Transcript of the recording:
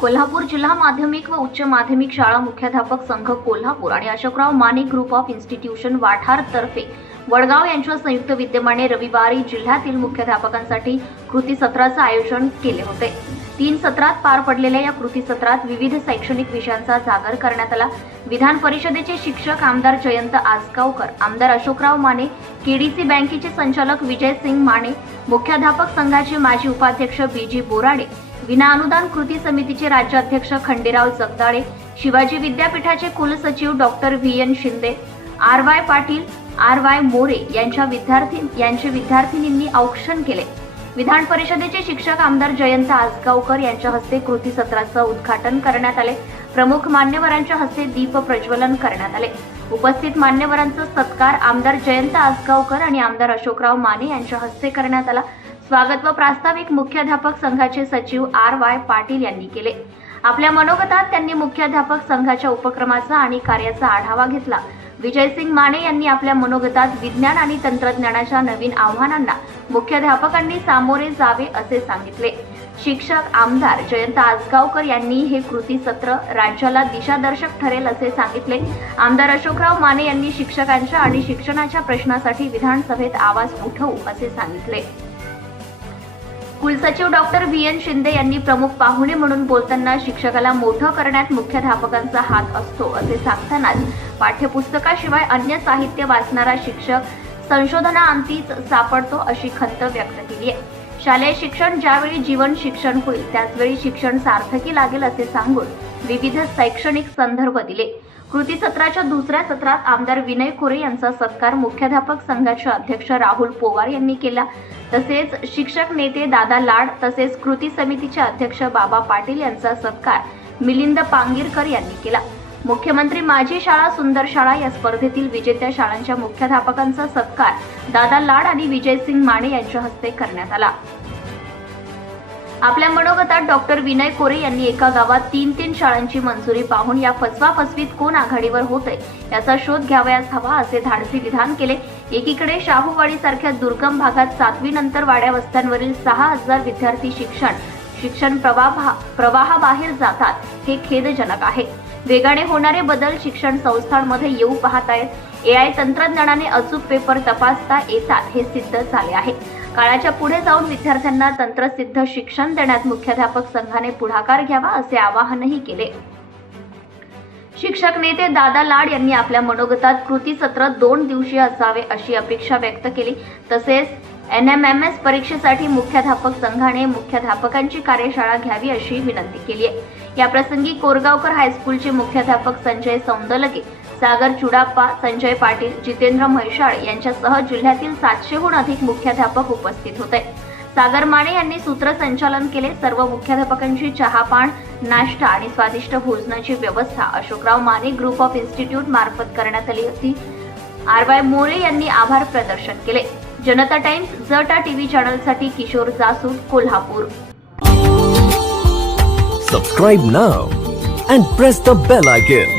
कोल्हापूर जिल्हा माध्यमिक व उच्च माध्यमिक शाळा मुख्याध्यापक संघ कोल्हापूर आणि Ashokrao Mane group of institution Wathar तर्फे वडगाव यांच्या संयुक्त विद्यमाने रविवारी जिल्ह्यातील मुख्याध्यापकांसाठी कृती सत्राचं आयोजन केले होते. तीन सत्रात पार पडलेल्या या कृती सत्रात विविध शैक्षणिक विषयांचा जागर करण्यात आला. विधान परिषदेचे शिक्षक आमदार जयंत आसगावकर आमदार अशोकराव माने केडीसी बँकेचे संचालक विजय सिंग माने मुख्याध्यापक संघाचे माजी उपाध्यक्ष बी जी बोराडे विना अनुदान कृती समितीचे राज्याध्यक्ष खंडेराव जगदाळे शिवाजी विद्यापीठाचे कुलसचिव doctor V N Shinde R Y Patil R Y More यांच्या विद्यार्थी यांचे विद्यार्थिनींनी औक्षण केले. विधान परिषदेचे शिक्षक आमदार जयंत आसगावकर यांच्या हस्ते कृती सत्राचं उद्घाटन करण्यात आले. प्रमुख मान्यवरांच्या हस्ते दीप प्रज्वलन करण्यात आले. उपस्थित मान्यवरांचा सत्कार आमदार जयंत आसगावकर आणि आमदार अशोकराव माने यांच्या हस्ते करण्यात आला. स्वागत व प्रास्ताविक मुख्याध्यापक संघाचे सचिव आर वाय पाटील यांनी केले. आपल्या मनोगतात त्यांनी मुख्याध्यापक संघाच्या उपक्रमाचा आणि कार्याचा आढावा घेतला. विजयसिंग माने यांनी आपल्या मनोगतात विज्ञान आणि तंत्रज्ञानाच्या नवीन आव्हानांना मुख्याध्यापकांनी सामोरे जावे असे सांगितले. शिक्षक आमदार जयंत आजगावकर यांनी हे कृती सत्र राज्याला दिशादर्शक ठरेल असे सांगितले. आमदार अशोकराव माने यांनी शिक्षकांच्या आणि शिक्षणाच्या प्रश्नासाठी विधानसभेत आवाज उठवू असे सांगितले. कुलसचिव डॉक्टर व्ही एन शिंदे यांनी प्रमुख पाहुणे म्हणून बोलताना शिक्षकाला मोठं करण्यात मुख्याध्यापकांचा हात असतो असे सांगतानाच पाठ्यपुस्तकाशिवाय अन्य साहित्य वाचणारा शिक्षक संशोधनाअंतीच सापडतो अशी खंत व्यक्त केली आहे. शालेय शिक्षण ज्यावेळी जीवन शिक्षण होईल त्याचवेळी शिक्षण सार्थकी लागेल असे सांगून विविध शैक्षणिक संदर्भ दिले. कृती सत्राच्या दुसऱ्या सत्रात आमदार विनय खोरे यांचा सत्कार मुख्याध्यापक संघाचे अध्यक्ष राहुल पोवार यांनी केला. तसेच शिक्षक नेते दादा लाड तसेच कृती समितीचे अध्यक्ष बाबा पाटील यांचा सत्कार मिलिंद पांगीरकर यांनी केला. मुख्यमंत्री माझी शाळा सुंदर शाळा या स्पर्धेतील विजेत्या शाळांच्या मुख्याध्यापकांचा सत्कार दादा लाड आणि विजयसिंग माने यांच्या हस्ते करण्यात आला. आपल्या मनोगतात डॉक्टर विनय कोरे यांनी एका गावात तीन तीन शाळांची मंजुरी पाहून या फसवा फसवीत कोण आघाडीवर होतय याचा शोध घ्यावयास हवा असे धाडसी विधान केले. एकीकडे शाहूवाडी सारख्या दुर्गम भागात सातवी नंतर वाड्या वस्त्यांवरील सहा हजार विद्यार्थी शिक्षण शिक्षण प्रवाहा प्रवाहाबाहेर जातात हे खेदजनक आहे. वेगाने होणारे बदल शिक्षण संस्थांमध्ये येऊ पाहत आहेत ए आय तंत्रज्ञानाने अचूक पेपर तपासता येतात हे सिद्ध झाले आहे. काळाच्या पुढे जाऊन विद्यार्थ्यांना तंत्रसिद्ध शिक्षण देण्यात मुख्याध्यापक संघाने पुढाकार घ्यावा असे आवाहनही केले. शिक्षक नेते दादा लाड यांनी आपल्या मनोगतात कृती सत्र दोन दिवसीय असावे अशी अपेक्षा व्यक्त केली. तसेच एन एम एम एस परीक्षेसाठी मुख्याध्यापक संघाने मुख्याध्यापकांची कार्यशाळा घ्यावी अशी विनंती केली आहे. याप्रसंगी कोरगावकर हायस्कूलचे मुख्याध्यापक संजय सौंदलगे सागर चुडाप्पा संजय पाटील जितेंद्र म्हैसाळ यांच्यासह जिल्ह्यातील सातशेहून अधिक मुख्याध्यापक उपस्थित होते. सागर माने यांनी सूत्रसंचालन केले. सर्व मुख्याध्यापकांची चहापान नाश्ता आणि स्वादिष्ट भोजनाची व्यवस्था Ashokrao Mane group of institute मार्फत करण्यात आली होती. आर वाय मोरे यांनी आभार प्रदर्शन केले. जनता टाइम्स जटा TV चॅनलसाठी Kishor Jasud Kolhapur. Subscribe now and press the bell icon